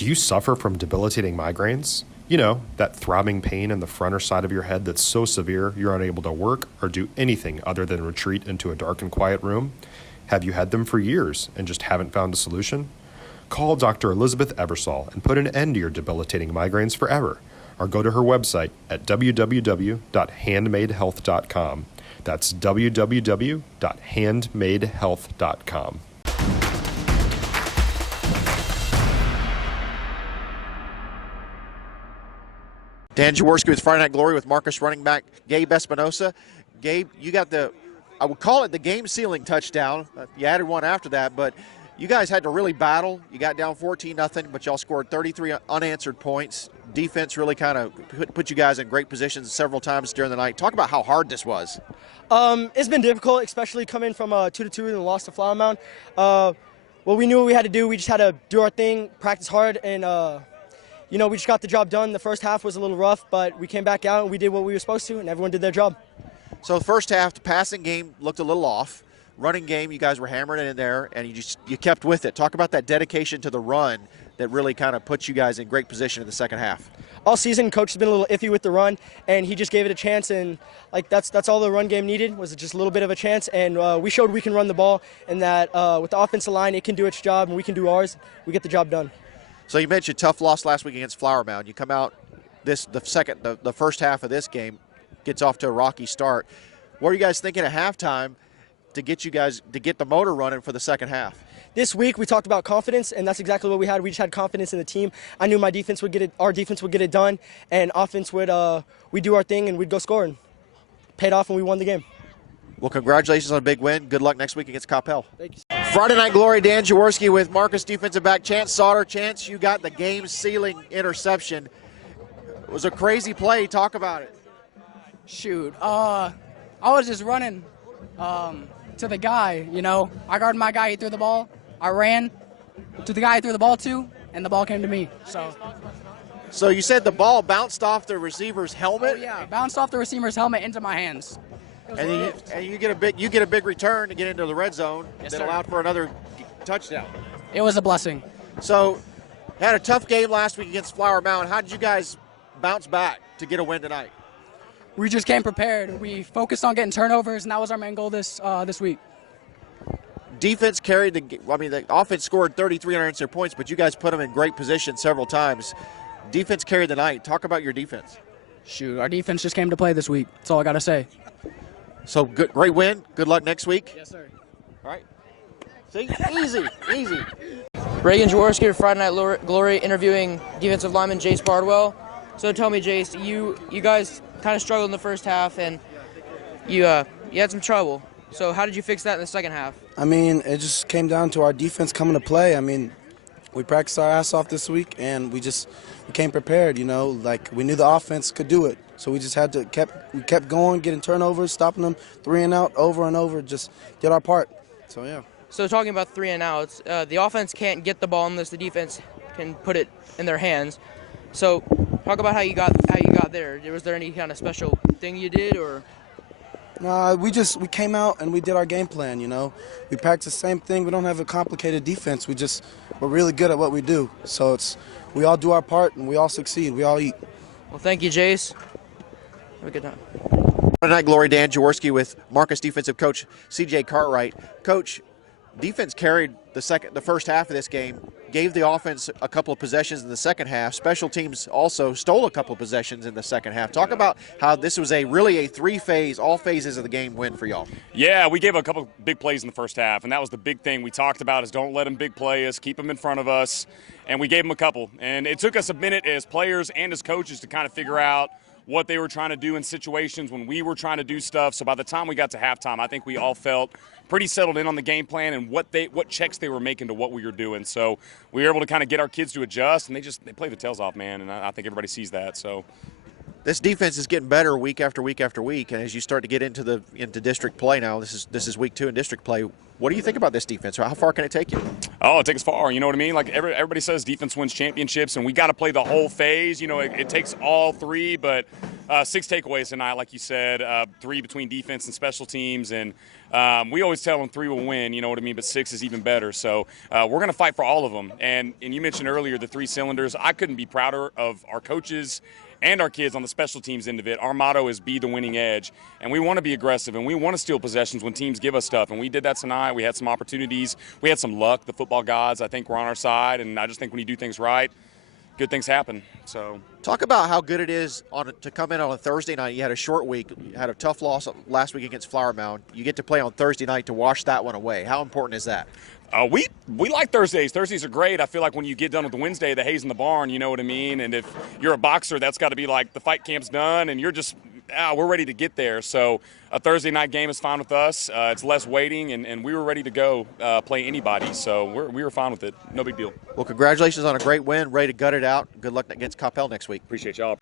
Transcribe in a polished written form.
Do you suffer from debilitating migraines? You know, that throbbing pain in the front or side of your head that's so severe you're unable to work or do anything other than retreat into a dark and quiet room? Have you had them for years and just haven't found a solution? Call Dr. Elizabeth Ebersol and put an end to your debilitating migraines forever, or go to her website at www.handmadehealth.com. That's www.handmadehealth.com. Dan Jaworski with Friday Night Glory with Marcus running back Gabe Espinosa. Gabe, you got I would call it the game-sealing touchdown. You added one after that, but you guys had to really battle. You got down 14-0, but y'all scored 33 unanswered points. Defense really kind of put you guys in great positions several times during the night. Talk about how hard this was. It's been difficult, especially coming from 2-2 and loss to Flower Mound. What we knew what we had to do, we just had to do our thing, practice hard, and we just got the job done. The first half was a little rough, but we came back out and we did what we were supposed to, and everyone did their job. So the first half, the passing game looked a little off. Running game, you guys were hammering it in there, and you kept with it. Talk about that dedication to the run that really kind of puts you guys in great position in the second half. All season, coach has been a little iffy with the run, and he just gave it a chance, and that's all the run game needed, was just a little bit of a chance, and we showed we can run the ball, and that with the offensive line, it can do its job, and we can do ours. We get the job done. So you mentioned tough loss last week against Flower Mound. You come out the first half of this game, gets off to a rocky start. What are you guys thinking at halftime to get the motor running for the second half? This week we talked about confidence, and that's exactly what we had. We just had confidence in the team. I knew our defense would get it done, and offense would we'd do our thing and we'd go score, and paid off and we won the game. Well, congratulations on a big win. Good luck next week against Coppell. Thank you. Friday Night Glory, Dan Jaworski with Marcus defensive back Chance Sautter. Chance, you got the game-sealing interception. It was a crazy play. Talk about it. Shoot. I was just running to the guy, I guarded my guy, he threw the ball. I ran to the guy he threw the ball to, and the ball came to me. So you said the ball bounced off the receiver's helmet? Oh, yeah, bounced off the receiver's helmet into my hands. And you get a big return to get into the red zone. Yes, that sir. allowed for another touchdown. It was a blessing. So had a tough game last week against Flower Mound. How did you guys bounce back to get a win tonight? We just came prepared. We focused on getting turnovers, and that was our main goal this week. Defense carried the offense scored 33 unanswered points, but you guys put them in great position several times. Defense carried the night. Talk about your defense. Shoot, our defense just came to play this week. That's all I got to say. So great win. Good luck next week. Yes, sir. All right. See, easy. Reagan Jaworski of Friday Night Glory interviewing defensive lineman Jace Bardwell. So tell me, Jace, you guys kind of struggled in the first half, and you had some trouble. So how did you fix that in the second half? It just came down to our defense coming to play. We practiced our ass off this week, and we came prepared. We knew the offense could do it, so we just had to kept going, getting turnovers, stopping them 3 and out over and over. Just did our part. So yeah. So talking about 3 and outs, the offense can't get the ball unless the defense can put it in their hands. So talk about how you got there. Was there any kind of special thing you did, or? No, we came out and we did our game plan. We practice the same thing. We don't have a complicated defense. We're really good at what we do. So we all do our part and we all succeed. We all eat. Well, thank you, Jace. Have a good time. Friday Night Glory, Dan Jaworski with Marcus defensive coach C.J. Cartwright. Coach, defense carried the first half of this game, gave the offense a couple of possessions in the second half. Special teams also stole a couple of possessions in the second half. Talk about how this was really a three-phase, all phases of the game win for y'all. Yeah, we gave a couple of big plays in the first half, and that was the big thing we talked about is don't let them big play us, keep them in front of us, and we gave them a couple. And it took us a minute as players and as coaches to kind of figure out what they were trying to do in situations when we were trying to do stuff. So by the time we got to halftime, I think we all felt pretty settled in on the game plan and what checks they were making to what we were doing. So we were able to kind of get our kids to adjust, and they play the tails off, man, and I think everybody sees that. So this defense is getting better week after week after week, and as you start to get into district play now, this is week 2 in district play. What do you think about this defense? How far can it take you? Oh, it takes far. You know what I mean? Like everybody says defense wins championships, and we got to play the whole phase. It takes all three, but 6 takeaways tonight, like you said, 3 between defense and special teams, and we always tell them 3 will win, you know what I mean, but 6 is even better. So we're going to fight for all of them. And you mentioned earlier the 3 cylinders. I couldn't be prouder of our coaches and our kids on the special teams end of it. Our motto is be the winning edge, and we want to be aggressive, and we want to steal possessions when teams give us stuff, and we did that tonight. We had some opportunities. We had some luck. The football gods, I think, were on our side, and I just think when you do things right, good things happen. So talk about how good it is to come in on a Thursday night. You had a short week. You had a tough loss last week against Flower Mound. You get to play on Thursday night to wash that one away. How important is that? We like Thursdays. Thursdays are great. I feel like when you get done with the Wednesday, the hay's in the barn, you know what I mean? And if you're a boxer, that's got to be like the fight camp's done, and you're just, we're ready to get there. So a Thursday night game is fine with us. It's less waiting, and we were ready to go play anybody. So we were fine with it. No big deal. Well, congratulations on a great win. Ready to gut it out. Good luck against Coppell next week. Appreciate y'all.